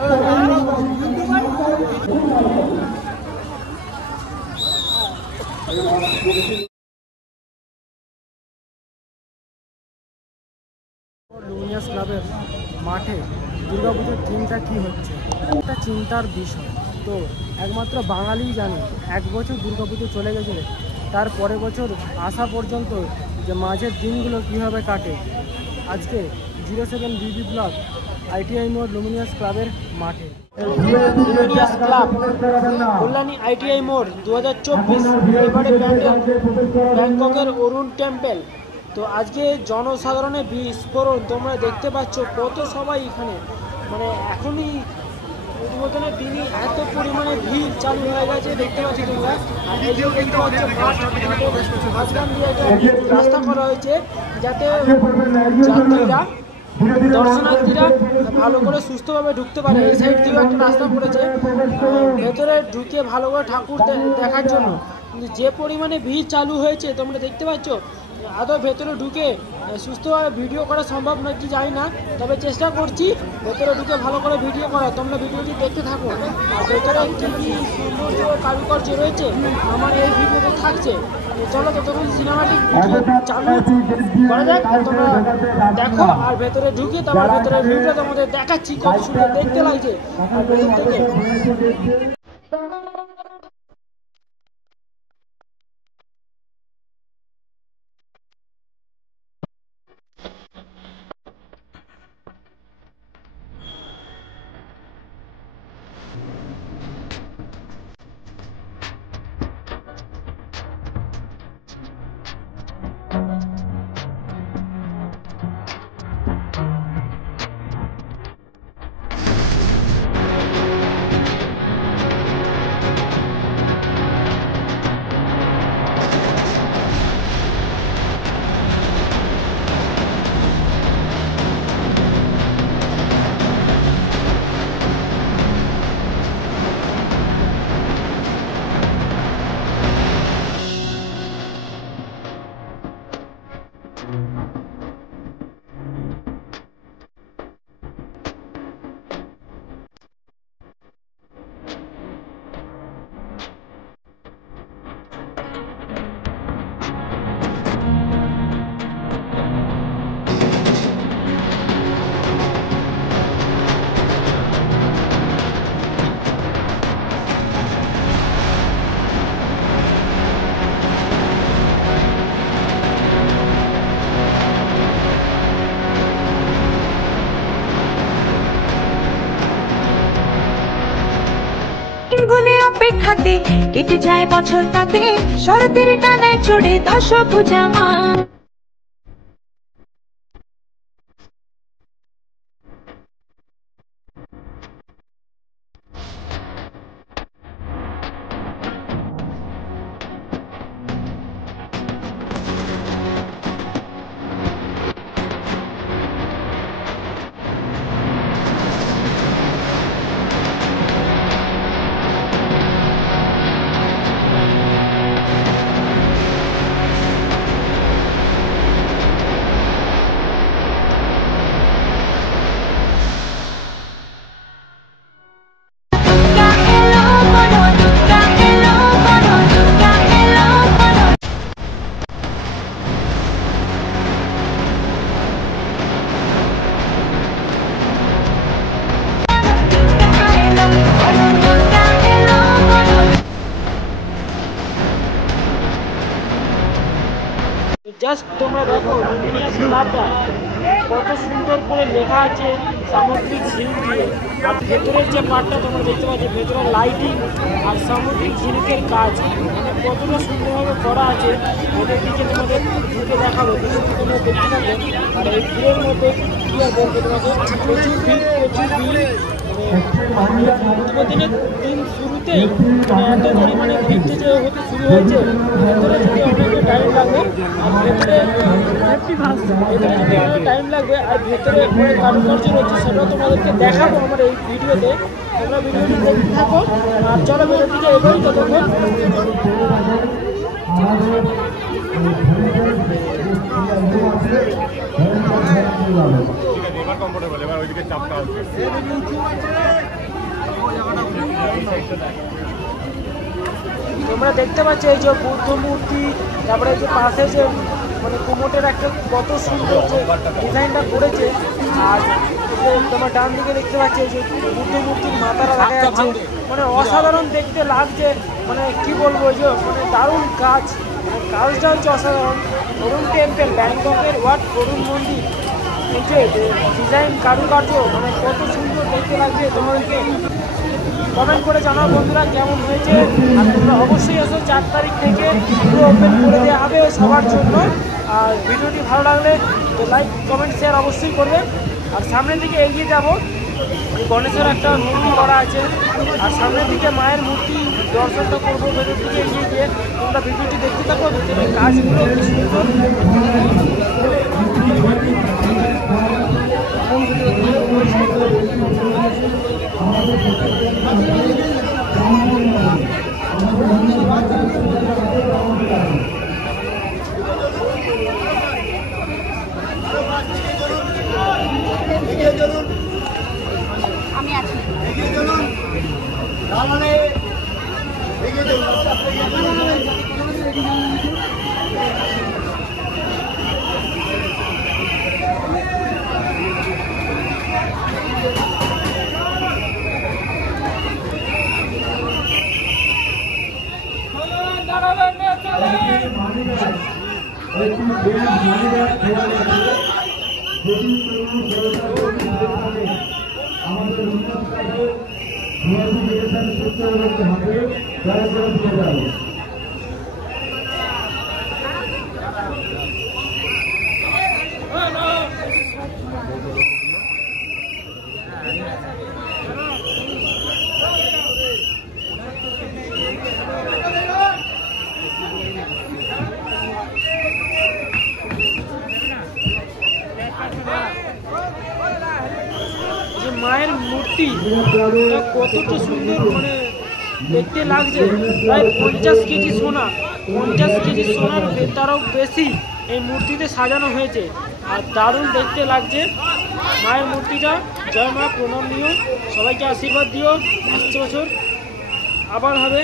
Luminous ক্লাবের মাঠে দুর্গাপুজোর থিমটা কী হচ্ছে একটা চিন্তার বিষয়। তো একমাত্র বাঙালিই জানে, এক বছর দুর্গাপুজো চলে গেছে, তার পরের বছর আসা পর্যন্ত যে মাঝের দিনগুলো কীভাবে কাটে। আজকে 07 বিবি ব্লক ITI মোড় লুমিনাস ক্লাবের মাঠে। লুমিনাস ক্লাব কল্যাণী ITI মোড় 2024 এবারে প্যান্ডেল ব্যাংককের অরুণ টেম্পল। তো আজকে জনসাধারণের বিস্ফোরণ তোমরা দেখতে পাচ্ছ, কত সবাই এখানে, মানে এখনই উদ্বোধনের দিনই এত পরিমাণে ভিড় চালু হয়ে গেছে দেখতে পাচ্ছ তোমরা। আর এই যে দেখতে পাচ্ছ মাঝখান দিয়ে একটা রাস্তা করা হয়েছে যাতে যাত্রীরা দর্শনার্থীরা ভালো করে সুস্থভাবে ঢুকতে পারে। এই সাইড দিয়েও একটা রাস্তা করেছে ভেতরে ঢুকে ভালো করে ঠাকুর দেখার জন্য। কিন্তু যে পরিমাণে ভিড় চালু হয়েছে তোমরা দেখতে পাচ্ছ, আদৌ ভেতরে ঢুকে সুস্থভাবে ভিডিও করা সম্ভব নয় কি জানি না, তবে চেষ্টা করছি ভেতরে ঢুকে ভালো করে ভিডিও করা। তোমরা ভিডিওটি দেখতে থাকো। আর ভেতরে কী কী সৌন্দর্য কারুকার্য রয়েছে আমার এই ভিডিওতে থাকছে। চলো ততক্ষণ সিনেমাটিক চালু করা যাক, তোমরা দেখো। আর ভেতরে ঢুকে তারপর ভেতরের ভিউটা তোমাদের দেখাচ্ছি কত সুন্দর দেখতে লাগছে। আর ভেতর থেকে অপেক্ষাতে কেটে যায় বছর তাতে শরতের টানায় চড়ে দশভুজা মা। জাস্ট তোমরা দেখো লুমিনাস ক্লাবটা কত সুন্দর করে লেখা আছে সামুদ্রিক ঝিনুক দিয়ে। আর ভেতরের যে পার্টটা তোমরা দেখতে পাচ্ছ, ভেতরের লাইটিং আর সামুদ্রিক ঝিনুকের কাজ মানে কতটা সুন্দরভাবে করা আছে। ওদের দিকে তোমাদের ঢুকে দেখাবো, তোমরা দেখতে থাকো। আর এই ভিড়ের মধ্যে কী আর বলবো তোমাদের, প্রচুর ভিড় উদ্বোধনের দিন শুরুতেই এত পরিমাণে ভিড়তে যে হতে শুরু হয়েছে, ভেতরে যেতে অনেক টাইম লাগবে। আর ভেতরে টাইম লাগবে। আর ভেতরে অনেক কারুকার্য রয়েছে, সেটাও তোমাদেরকে দেখাবো আমার এই ভিডিওতে। তোমরা ভিডিওটি দেখতে থাকো। আর চলো ভেতর দিকে এগোই ততক্ষণ। কমফোর্টেবল এবার ওইদিকে চাপটা তোমরা দেখতে পাচ্ছ এই যে বুদ্ধ মূর্তি, তারপরে এই যে পাশে যে মানে কুমোটের একটা কত সুন্দর যে ডিজাইনটা করেছে। আর তোমার ডান দিকে দেখতে পাচ্ছ এই যে বুদ্ধ মূর্তির মাথাটা দেখা যাচ্ছে, মানে অসাধারণ দেখতে লাগছে। মানে কি বলবো, যে মানে দারুণ কাজ, মানে কাজটা হচ্ছে অসাধারণ। অরুণ টেম্পল, ব্যাংককের অরুণ মন্দির, এই যে ডিজাইন কারুকার্য মানে কত সুন্দর দেখতে লাগছে। তোমাদেরকে কমেন্ট করে জানাও বন্ধুরা কেমন হয়েছে। আর তোমরা অবশ্যই এসো, 4 তারিখ থেকে পুরো ওপেন করে দেওয়া হবে সবার জন্য। আর ভিডিওটি ভালো লাগলে তো লাইক কমেন্ট শেয়ার অবশ্যই করবে। আর সামনের দিকে এগিয়ে যাব, গণেশের একটা মূর্তি করা আছে, আর সামনের দিকে মায়ের মূর্তি দর্শনটা করবো। ভেতর দিকে এগিয়ে গিয়ে তোমরা ভিডিওটি দেখতে থাকো, ভেতরে কাজগুলো কি সুন্দর। আমি আছি। আমাদের উন্নত কাজে করতে হবে, দয়া করে দিয়ে যাবে। মায়ের মূর্তি কতটা সুন্দর মানে দেখতে লাগছে। প্রায় 50 কেজি সোনা, 50 কেজি সোনার তারও বেশি এই মূর্তিতে সাজানো হয়েছে। আর দারুণ দেখতে লাগছে মায়ের মূর্তিটা। জয় মা, প্রণাম নিও, সবাইকে আশীর্বাদ দিও। আসছে বছর আবার হবে।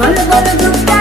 বলো বলো দুঃখ